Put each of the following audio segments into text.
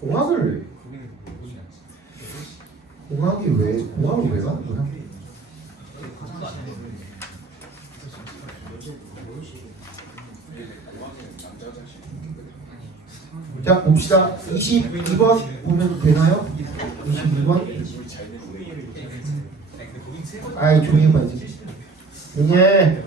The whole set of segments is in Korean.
공학을 공학을 왜 가는 거야? 자 봅시다. 22번 보면 되나요? 22번. 아이 조용히 해봐야지. 예.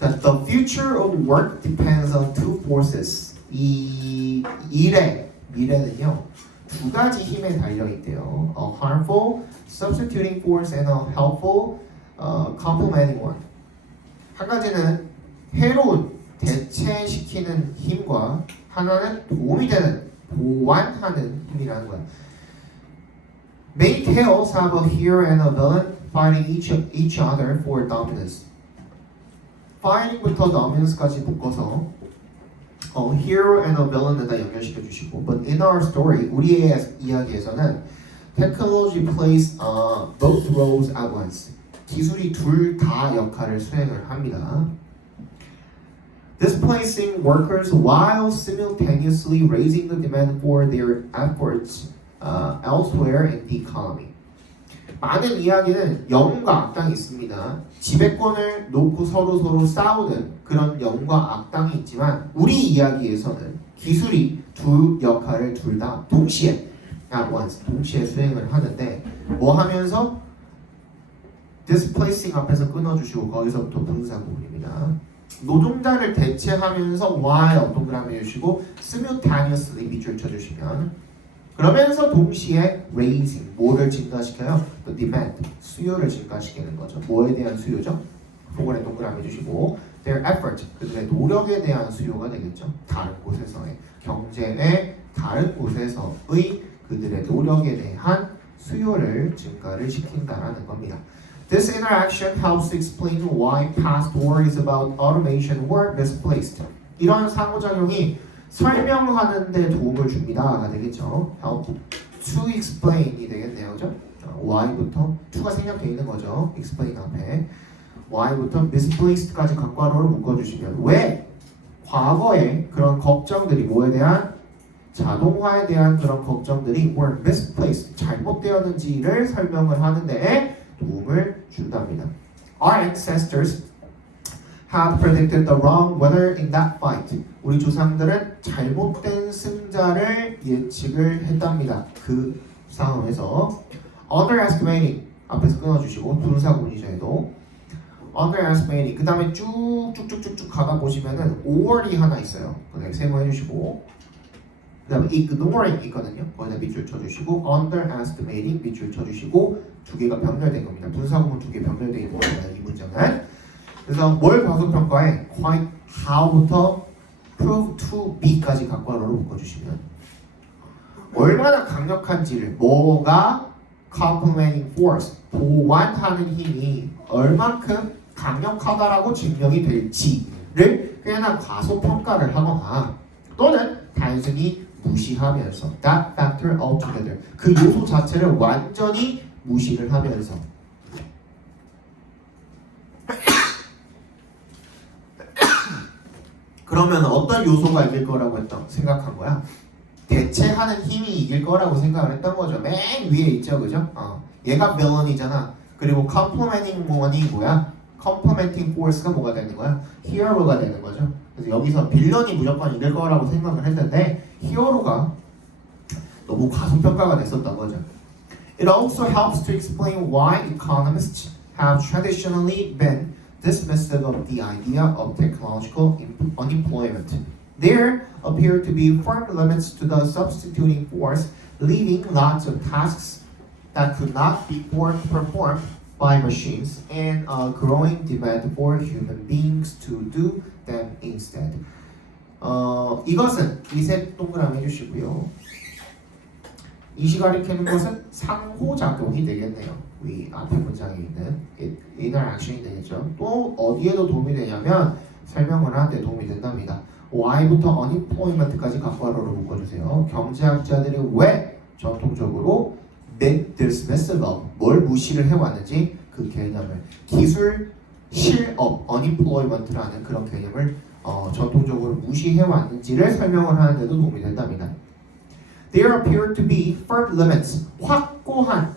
That the future of work depends on two forces. 이 미래는요 두 가지 힘에 달려 있대요. A harmful substituting force and a helpful complementing one. 한 가지는 해로운 대체시키는 힘과 하나는 도움이 되는 보완하는 힘이라는 거야. Main tales have a hero and a villain fighting each other for dominance. fighting부터 dominance까지 묶어서 hero and a villain에다 연결시켜 주시고, but in our story, 우리의 이야기에서는 technology plays both roles at once. 기술이 둘 다 역할을 수행을 합니다. Displacing workers while simultaneously raising the demand for their efforts elsewhere in the economy. 많은 이야기는 영과 악당이 있습니다. 지배권을 놓고 서로 싸우는 그런 영과 악당이 있지만 우리 이야기에서는 기술이 두 역할을 둘 다 동시에 at once 동시에 수행을 하는데 뭐 하면서 displacing 앞에서 끊어주시고 거기서부터 분사 부분입니다. 노동자를 대체하면서 while 동그라미 주시고 simultaneously 밑줄 쳐주시면 그러면서 동시에 raising 뭐를 증가시켜요? The demand 수요를 증가시키는 거죠. 뭐에 대한 수요죠? 그거에 동그라미 주시고 their effort 그들의 노력에 대한 수요가 되겠죠. 다른 곳에서의 경제의 다른 곳에서의 그들의 노력에 대한 수요를 증가를 시킨다라는 겁니다. This interaction helps to explain why past worries about automation were misplaced. 이런 상호작용이 설명하는 데 도움을 줍니다가 되겠죠. help to explain이 되겠네요. 그죠? why부터 to가 생략되어 있는 거죠. explain 앞에 why부터 misplaced까지 괄호로 묶어주시면 왜 과거에 그런 걱정들이 뭐에 대한 자동화에 대한 그런 걱정들이 were misplaced 잘못되었는지를 설명을 하는 데에 도움을 준답니다. Our ancestors have predicted the wrong winner in that fight. 우리 조상들은 잘못된 승자를 예측을 했답니다. 그 상황에서 underestimating 앞에서 끊어주시고 분사구문이죠. 얘도 underestimating 그 다음에 쭉쭉쭉쭉 가다 보시면은 or이 하나 있어요. 그다음에 세모해주시고 그 다음에 ignoring 있거든요. 거기다 밑줄 쳐주시고 underestimating 밑줄 쳐주시고 두 개가 병렬된 겁니다. 분사구문 두 개 병렬되어 있는 겁니다. 이 문장은. 그래서 뭘 과소평가해? quite how부터 prove to be까지 괄호로 묶어주시면 얼마나 강력한지를 뭐가 complementing force 보완하는 힘이 얼만큼 강력하다라고 증명이 될지를 그냥 과소평가를 하거나 또는 단순히 무시하면서 that factor altogether 그 요소 자체를 완전히 무시를 하면서 그러면 어떤 요소가 이길 거라고 생각한 거야? 대체하는 힘이 이길 거라고 생각을 했던 거죠. 맨 위에 있죠, 그죠? 얘가 villain이잖아. 그리고 complementing one이 뭐야? complementing force가 뭐가 되는 거야? hero가 되는 거죠. 그래서 여기서 빌런이 무조건 이길 거라고 생각을 했는데 히어로가 너무 과소평가가 됐었던 거죠. It also helps to explain why economists have traditionally been dismissive of the idea of technological unemployment. There appear to be firm limits to the substituting force, leaving lots of tasks that could not be performed by machines and a growing demand for human beings to do them instead. 이것은 리셋 동그라미 해주시고요. 이 시간을 켜는 것은 상호작용이 되겠네요. 위 앞에 문장에 있는 interaction이 되겠죠. 또 어디에도 도움이 되냐면 설명을 하는데 도움이 된답니다. Y부터 unemployment까지 괄호로 묶어주세요. 경제학자들이 왜 전통적으로 dismissive of 뭘 무시를 해왔는지 그 개념을 기술 실업, unemployment라는 그런 개념을 전통적으로 무시해왔는지를 설명을 하는 데도 도움이 된답니다. There appear to be firm limits, 확고한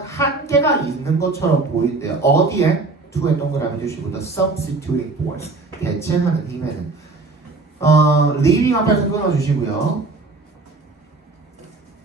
한계가 있는 것처럼 보이는데요. 어디에? to에 동그라미 주시고 the substituting force, 대체하는 힘에는 leaving 앞에서 끊어주시고요.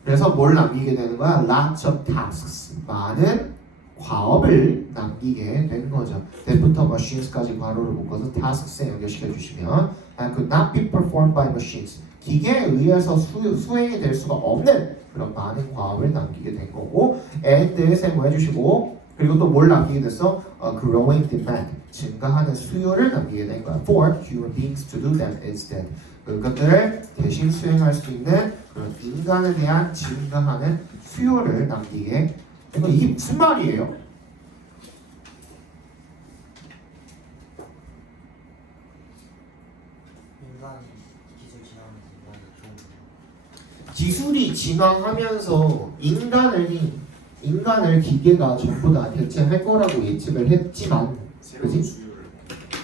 그래서 뭘 남기게 되는 거야? Lots of tasks, 많은 과업을 남기게 된 거죠. That부터 machines까지 괄호를 묶어서 tasks에 연결시켜 주시면 could not be performed by machines, 기계에 의해서 수행이 될 수가 없는 그런 많은 과업을 남기게 된 거고, and 세모해 주시고, 그리고 또 뭘 남기게 됐어? growing demand, 증가하는 수요를 남기게 된 거야. For human beings to do that instead, 그것들을 대신 수행할 수 있는 그런 인간에 대한 증가하는 수요를 남기게 된 거. 이게 무슨 말이에요? 기술이 진화하면서 인간을 기계가 전부 다 대체할 거라고 예측을 했지만, 그지?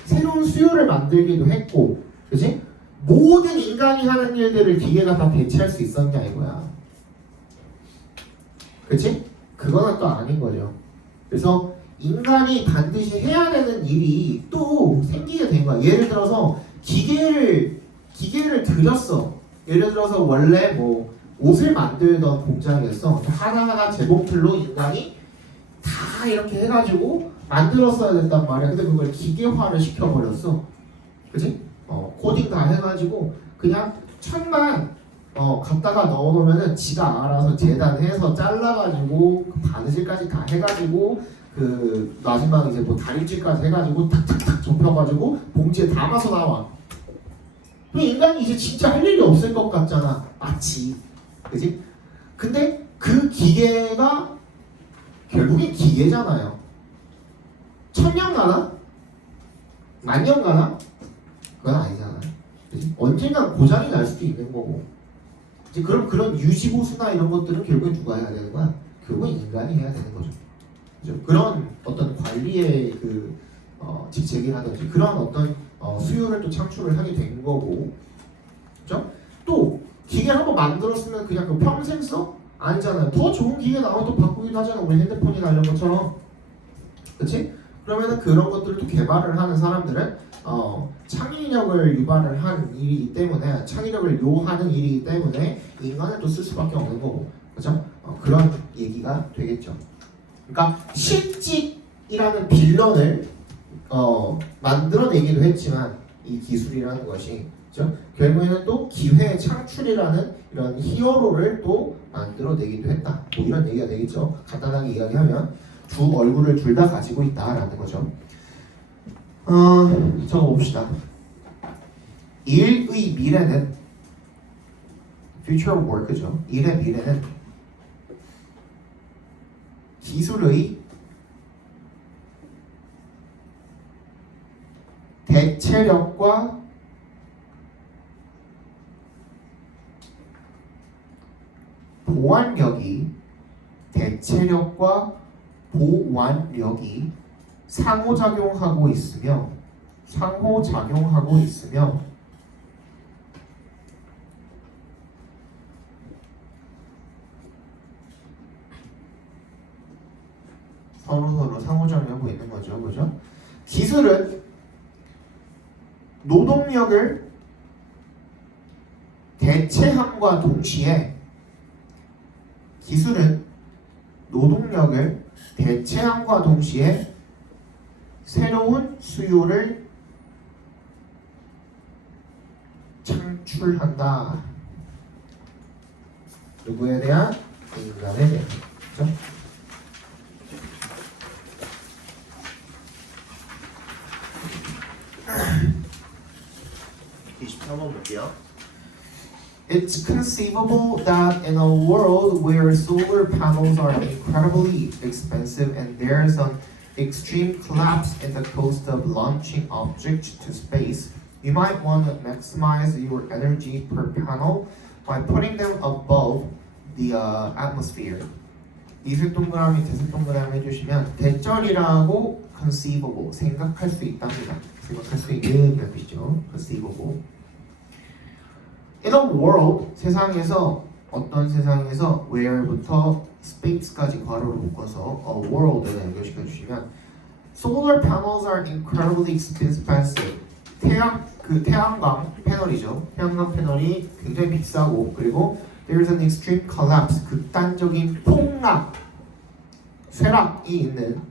새로운 수요를 만들기도 했고, 그지? 모든 인간이 하는 일들을 기계가 다 대체할 수 있었냐 이거야. 그치? 그거는 또 아닌 거죠. 그래서 인간이 반드시 해야 되는 일이 또 생기게 된 거야. 예를 들어서 기계를 들였어. 예를 들어서 원래 뭐 옷을 만들던 공장이었어. 하나하나 제목들로 인간이 다 이렇게 해가지고 만들었어야 됐단 말이야. 근데 그걸 기계화를 시켜버렸어. 그치? 코딩 다 해가지고 그냥 천만 갖다가 넣어놓으면은 지가 알아서 재단해서 잘라가지고 바느질까지 다 해가지고 그 마지막 이제 뭐 다림질까지 해가지고 탁탁탁 접혀가지고 봉지에 담아서 나와. 그 인간이 이제 진짜 할 일이 없을 것 같잖아. 마치, 그지? 근데 그 기계가 결국엔 기계잖아요. 1000년 가나? 10,000년 가나? 그건 아니잖아. 그치? 언젠가 고장이 날 수도 있는 거고. 이제 그럼 그런 유지보수나 이런 것들은 결국엔 누가 해야 되는 거야? 결국엔 인간이 해야 되는 거죠. 그죠? 그런 어떤 관리의 그 직책이라든지 그런 어떤 수요를 또 창출을 하게 된 거고, 그죠? 또 기계 한번 만들었으면 그냥 그 평생 써? 아니잖아요. 더 좋은 기계 나오면 또 바꾸기도 하잖아. 우리 핸드폰이나 이런 것처럼, 그렇지? 그러면은 그런 것들을 또 개발을 하는 사람들은 창의력을 유발을 한 일이기 때문에, 창의력을 요하는 일이기 때문에 인간을 또 쓸 수밖에 없는 거고, 그렇죠? 그런 얘기가 되겠죠. 그러니까 실직이라는 빌런을 만들어내기도 했지만 이 기술이라는 것이, 그렇죠? 결국에는 또 기회 창출이라는 이런 히어로를 또 만들어내기도 했다. 뭐 이런 얘기가 되겠죠. 간단하게 이야기하면 두 얼굴을 둘 다 가지고 있다라는 거죠. 적어봅시다. 일의 미래는 future work죠. 일의 미래는 기술의 대체력과 보완력이 상호작용하고 있으며 서로 상호작용하고 있는 거죠. 그죠? 기술은 노동력을 대체함과 동시에 새로운 수요를 창출한다. 누구에 대한? 인간에 대한. 그렇죠? 한번 볼게요. It's conceivable that in a world where solar panels are incredibly expensive and there's an extreme collapse in the cost of launching objects to space, you might want to maximize your energy per panel by putting them above the atmosphere. 이색 동그라미, 대색 동그라미 해주시면 대절이라고 conceivable, 생각할 수 있답니다. 생각할 수 있는 뜻이죠. conceivable. In a world, 세상에서 어떤 세상에서 where부터 space까지 괄호를 묶어서 a world를 연결시켜 주시면 solar panels are incredibly expensive. 태양광 패널이죠. 태양광 패널이 굉장히 비싸고 그리고 there's an extreme collapse. 극단적인 폭락, 쇠락이 있는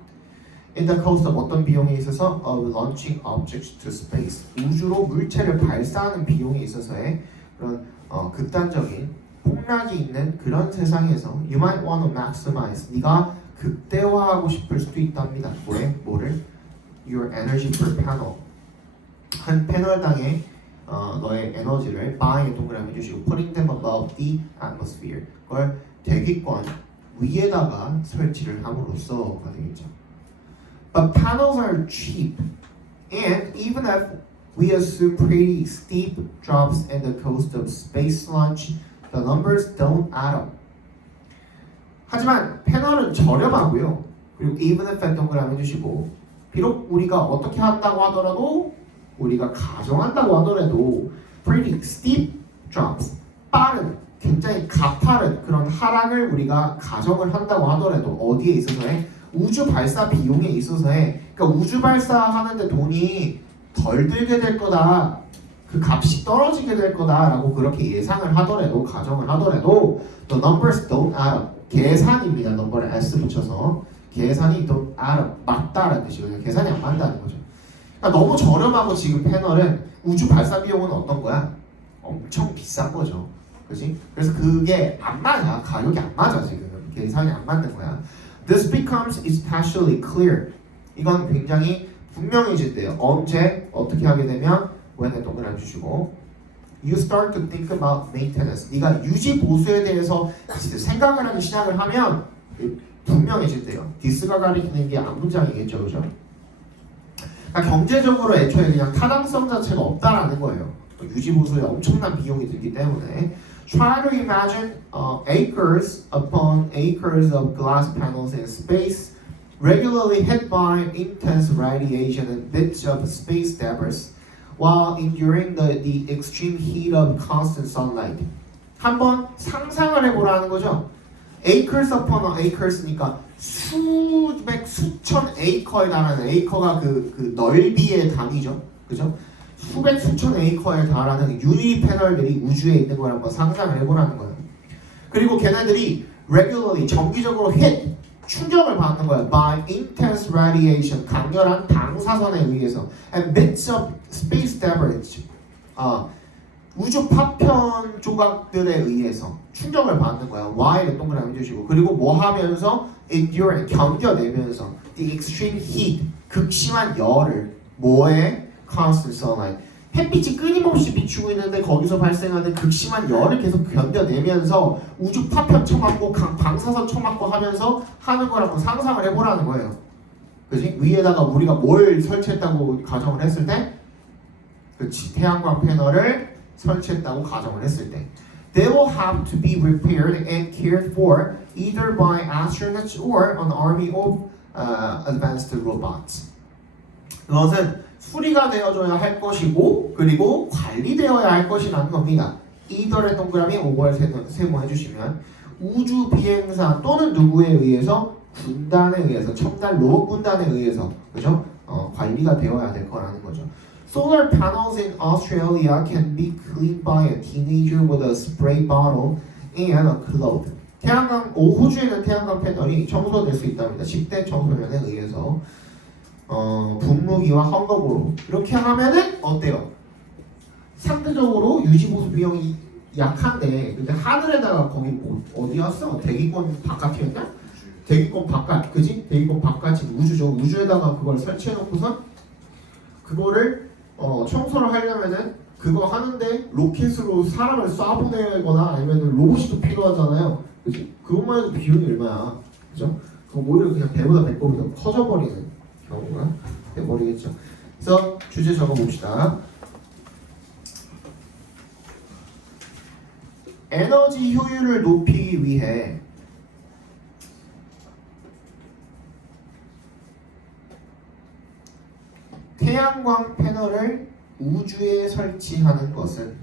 in the cost of 어떤 비용에 있어서 of launching objects to space. 우주로 물체를 발사하는 비용에 있어서의 그런 극단적인 폭락이 있는 그런 세상에서 you might want to maximize. 네가 극대화하고 싶을 수도 있답니다. 뭐를? Your energy per panel. 한 패널당의 너의 에너지를 by에 동그라미 주시고 putting them above the atmosphere. 그걸 대기권 위에다가 설치를 함으로써가 되겠죠. But panels are cheap, and even if we assume pretty steep drops in the cost of space launch, the numbers don't add up. 하지만 패널은 저렴하고요. 그리고 even if 동그라미 해주시고 비록 우리가 어떻게 한다고 하더라도 우리가 가정한다고 하더라도 pretty steep drops, 빠른 굉장히 가파른 그런 하락을 우리가 가정을 한다고 하더라도 어디에 있어서의 우주 발사 비용에 있어서의 그러니까 우주 발사하는데 돈이 덜 들게 될 거다. 그 값이 떨어지게 될 거다라고 그렇게 예상을 하더라도 가정을 하더라도 the numbers don't add up. 계산입니다. 넘버를 s 붙여서 계산이 don't add up. 맞다라는 뜻이거든요. 계산이 안 맞다는 거죠. 그러니까 너무 저렴하고 지금 패널은 우주 발사 비용은 어떤 거야? 엄청 비싼 거죠. 그렇지? 그래서 그게 안 맞아. 가격이 안 맞아 지금. 계산이 안 맞는 거야. This becomes especially clear. 이건 굉장히 분명해진대요. 언제 어떻게 하게 되면 when에 동그라미 주시고 you start to think about maintenance. 네가 유지 보수에 대해서 생각을 하기 시작을 하면 분명해진대요. this가 가리키는 게 앞문장이겠죠, 그죠? 그러니까 경제적으로 애초에 그냥 타당성 자체가 없다라는 거예요. 유지 보수에 엄청난 비용이 들기 때문에. Try to imagine acres upon acres of glass panels in space, regularly hit by intense radiation and bits of space debris, while enduring the extreme heat of constant sunlight. 한번 상상을 해보라는 거죠. acres upon acres니까 수백 수천 에이커에 달하는 에이커가 그 넓이의 단위죠, 그죠? 수백 수천 에이커에 달하는 유리 패널들이 우주에 있는 걸 한번 상상을 해보라는 거예요. 그리고 걔네들이 regularly 정기적으로 hit 충격을 받는 거야. by intense radiation 강렬한 방사선에 의해서 and bits of space debris 우주 파편 조각들에 의해서 충격을 받는 거야. Y를 동그라미 주시고 그리고 뭐 하면서 endure 견뎌내면서 the extreme heat 극심한 열을 뭐에 constant sunlight 햇빛이 끊임없이 비추고 있는데 거기서 발생하는 극심한 열을 계속 견뎌내면서 우주 파편 쳐맞고 방사선 쳐맞고 하면서 하는 거라고 상상을 해보라는 거예요. 그지? 위에다가 우리가 뭘 설치했다고 가정을 했을 때 그치 태양광 패널을 설치했다고 가정을 했을 때 They will have to be repaired and cared for either by astronauts or an army of advanced robots. 그것은 수리가 되어줘야 할 것이고 그리고 관리되어야 할 것이라는 겁니다. either의 동그라미 5월 세모해 주시면 우주 비행사 또는 누구에 의해서 군단에 의해서 첨단 로봇 군단에 의해서 그죠? 관리가 되어야 될 거라는 거죠. Solar panels in Australia can be cleaned by a teenager with a spray bottle and a cloth. 호주에 있는 태양광 패널이 청소될 수 있답니다. 10대 청소년에 의해서 분무기와 헝겊으로 이렇게 하면은 어때요? 상대적으로 유지보수 비용이 약한데 근데 하늘에다가 거기 뭐 어디였어? 대기권 바깥이었냐? 대기권 바깥, 그지? 대기권 바깥이 우주죠. 우주에다가 그걸 설치해놓고서 그거를 청소를 하려면은 그거 하는데 로켓으로 사람을 쏴보내거나 아니면 로봇이 또 필요하잖아요. 그지? 그것만 해도 비용이 얼마야, 그죠? 그럼 오히려 그냥 배보다 배꼽이 더 커져버리는 경우가 돼버리겠죠. 그래서 주제 적어봅시다. 에너지 효율을 높이기 위해 태양광 패널을 우주에 설치하는 것은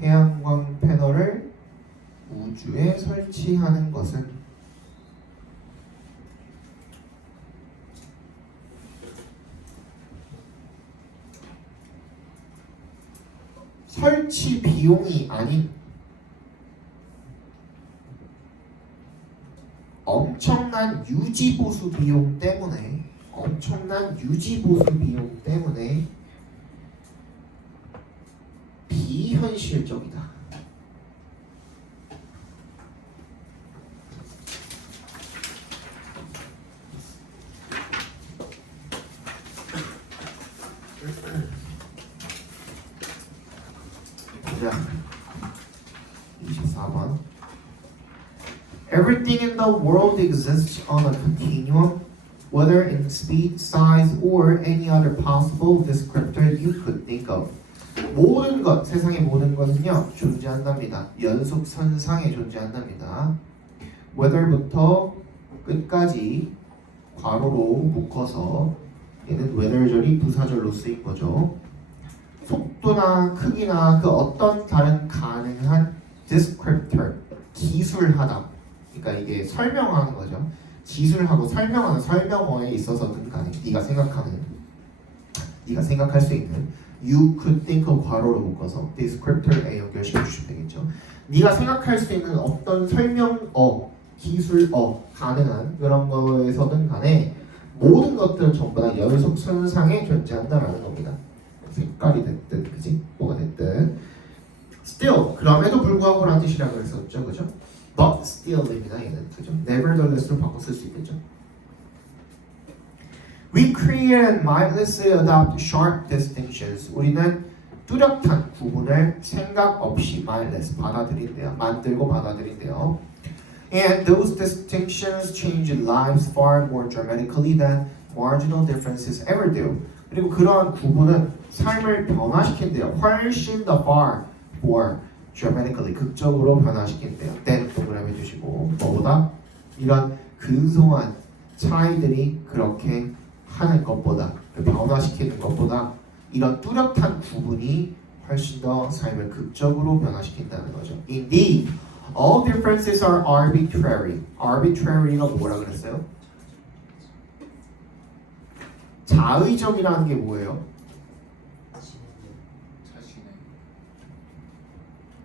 태양광 패널을 우주에 설치하는 것은 설치 비용이 아닌 엄청난 유지보수 비용 때문에 비현실적이다. 자, 24번. Everything in the world exists on a continuum, whether in speed, size, or any other possible descriptor you could think of. 모든 것, 세상의 모든 것은요 존재한답니다. 연속선상에 존재한답니다. whether부터 끝까지 괄호로 묶어서 얘는 whether절이 부사절로 쓰인 거죠. 속도나 크기나 그 어떤 다른 가능한 descriptor, 기술하다. 그러니까 이게 설명하는 거죠. 기술하고 설명하는 설명어에 있어서든 간에 네가 생각할 수 있는 you could think of 괄호로 묶어서 descriptor에 연결시켜 주시면 되겠죠. 네가 생각할 수 있는 어떤 설명어, 기술어, 가능한 그런 거에서든 간에 모든 것들은 전부 다 연속선상에 존재한다라는 겁니다. 색깔이 됐든 그지? 뭐가 됐든 still, 그럼에도 불구하고 라는 뜻이라고 했었죠. 그죠? but still입니다. 얘는 그죠? nevertheless로 바꿔 쓸 수 있겠죠. We create and mindlessly adopt sharp distinctions. 우리는 뚜렷한 구분을 생각 없이 mindless 받아들인대요. 만들고 받아들인대요. And those distinctions change lives far more dramatically than marginal differences ever do. 그리고 그러한 구분은 삶을 변화시킨대요. 훨씬 더 far more dramatically 극적으로 변화시킨대요. than 동그라미 주시고 뭐보다 이런 근소한 차이들이 그렇게 하는 것보다 변화시키는 것보다 이런 뚜렷한 구분이 훨씬 더 삶을 극적으로 변화시킨다는 거죠. Indeed, all differences are arbitrary. arbitrary가 뭐라 그랬어요? 자의적이라는 게 뭐예요?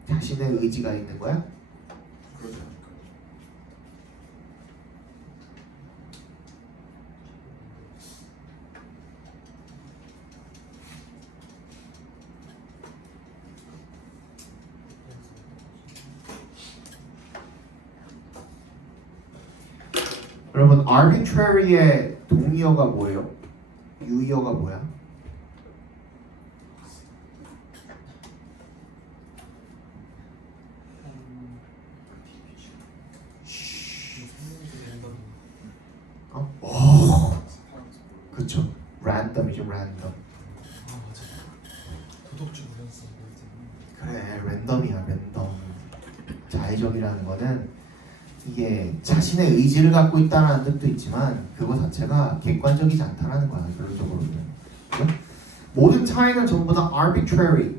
자신의 의지가 있는 거야? 그러지 않을까요? 여러분, arbitrary의 동의어가 뭐예요? 유의어가 뭐야? 그쵸. random이죠, random. 아 맞아. 도덕주 무연성 그래, 랜덤이야, 랜덤. 자의적이라는 거는 이게 자신의 의지를 갖고 있다는 뜻도 있지만 그거 자체가 객관적이지 않다라는 거야, 결론적으로는. 그죠? 모든 차이는 전부 다 arbitrary,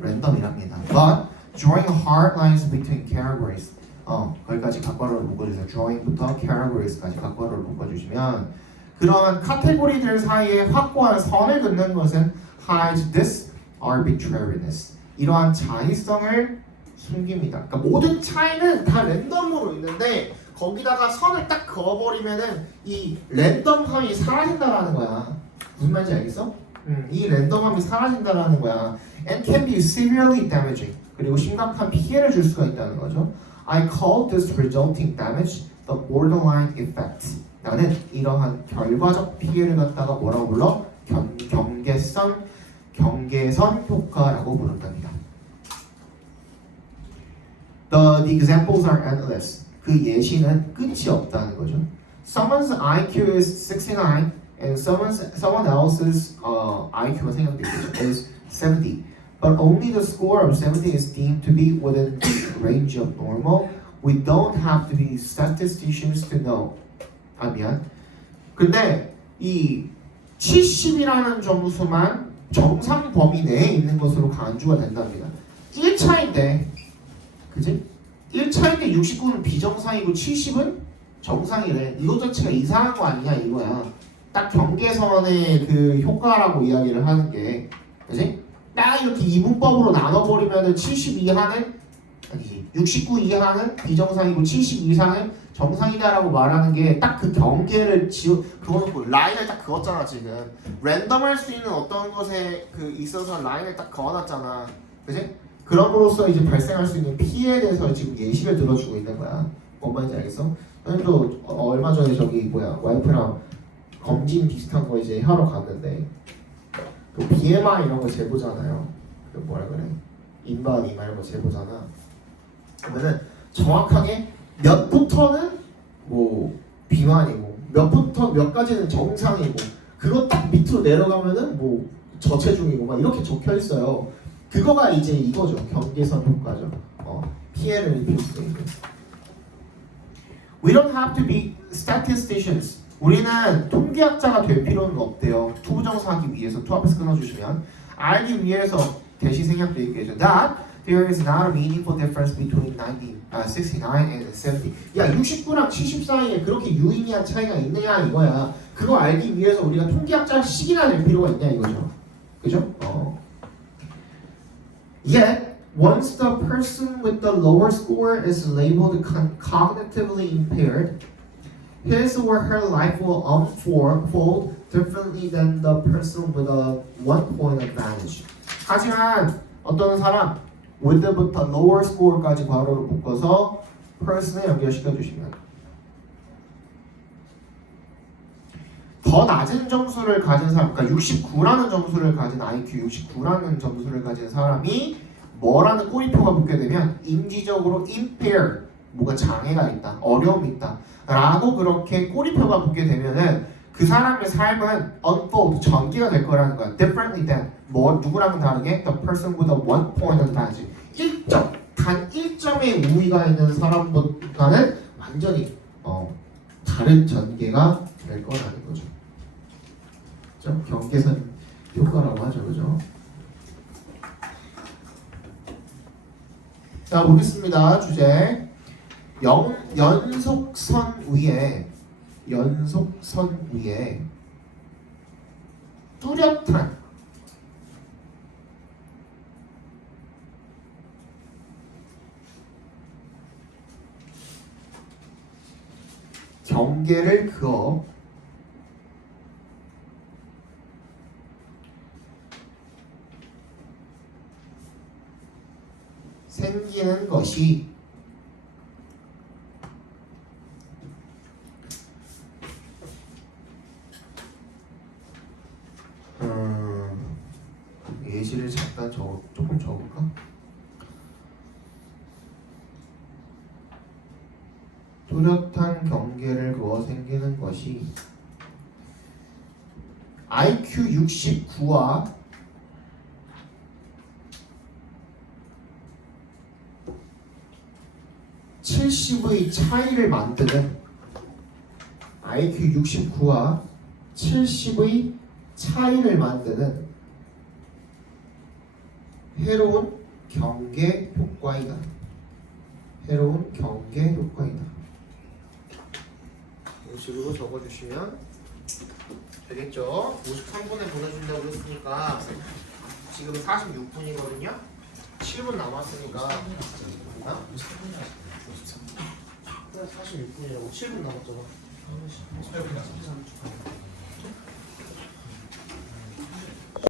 랜덤이랍니다. But drawing hard lines between categories, 거기까지 각괄호를 묶어주세요. drawing부터 categories까지 각괄호를 묶어주시면 그러한 카테고리들 사이에 확고한 선을 긋는 것은 hides this arbitrariness. 이러한 자의성을 숨깁니다. 그러니까 모든 차이는 다 랜덤으로 있는데 거기다가 선을 딱 그어버리면은 이 랜덤함이 사라진다라는 거야. 무슨 말인지 알겠어? 이 랜덤함이 사라진다라는 거야. And can be severely damaging. 그리고 심각한 피해를 줄 수가 있다는 거죠. I call this resulting damage the borderline effect. 나는 이러한 결과적 피해를 갖다가 뭐라고 불러? 경계선 효과라고 부른답니다. The examples are endless. 그 예시는 끝이 없다는 거죠. Someone's IQ is 69 and someone else's IQ가 생각되죠. is 70. But only the score of 70 is deemed to be within the range of normal. We don't have to be statisticians to know. 미안. 근데 이 70이라는 점수만 정상 범위 내에 있는 것으로 간주가 된답니다. 1차인데 그지? 1차인데 69는 비정상이고 70은 정상이래. 이거 자체가 이상한 거 아니냐 이거야. 딱 경계선의 그 효과라고 이야기를 하는 게 그지? 딱 이렇게 이분법으로 나눠버리면은 70 이하는 아니지 69 이하는 비정상이고 70 이상은 정상이다라고 말하는 게 딱 그 경계를 그어놓고 라인을 딱 그었잖아 지금. 랜덤할 수 있는 어떤 것에 그 있어서 라인을 딱 그어놨잖아, 그지? 그럼으로써 이제 발생할 수 있는 피해에 대해서 지금 예시를 들어주고 있는 거야. 뭔 말인지 알겠어? 선생님도 얼마 전에 저기 뭐야 와이프랑 검진 비슷한 거 이제 하러 갔는데 그 BMI 이런 거 재보잖아요. 그 뭐라 그래? 인바디 이런 거 재보잖아. 그러면은 정확하게 몇부터는 뭐 비만이고 몇부터 몇 가지는 정상이고 그거 딱 밑으로 내려가면은 뭐 저체중이고 막 이렇게 적혀 있어요. 그거가 이제 이거죠. 경계선 효과죠. 피해를 입힐 수 있는. We don't have to be statisticians. 우리는 통계학자가 될 필요는 없대요. 투부정사하기 위해서 투 앞에서 끊어주시면 알기 위해서 대시 생략돼 있겠죠. That there is not a meaningful difference between 69 and 70. 야 69랑 70 사이에 그렇게 유의미한 차이가 있느냐 이거야. 그거 알기 위해서 우리가 통계학자식이나 될 필요가 있냐 이거죠. 그죠? Yet once the person with the lower score is labeled cognitively impaired, his or her life will unfold differently than the person with a 1 point advantage. 하지만 어떤 사람 with부터 lower score까지 괄호를 묶어서 person에 연결시켜 주시면 더 낮은 점수를 가진 사람, 그러니까 69라는 점수를 가진 IQ 69라는 점수를 가진 사람이 뭐라는 꼬리표가 붙게 되면 인지적으로 impaired, 뭐가 장애가 있다, 어려움이 있다 라고 그렇게 꼬리표가 붙게 되면은 그 사람의 삶은 unfold, 전개가 될 거라는 거야. differently than, 누구랑은 다르게 the person with a 1 point advantage. 1점, 단 1점의 우위가 있는 사람보다는 완전히 다른 전개가 될 거라는 거죠. 그죠? 경계선 효과라고 하죠. 그죠? 자, 보겠습니다. 주제. 연속선 위에 뚜렷한 경계를 그어 생기는 것이 예시를 잠깐 조금 적을까? 뚜렷한 경계를 그어 생기는 것이 IQ 69와 (70의) 차이를 만드는 IQ 69와 70의 차이를 만드는 해로운 경계 효과이다. 해로운 경계 효과이다. 이런 식으로 적어주시면 되겠죠? 53분에 보내준다고 했으니까 지금 46분이거든요? 7분 남았으니까 46분이라고 7분 남았잖아.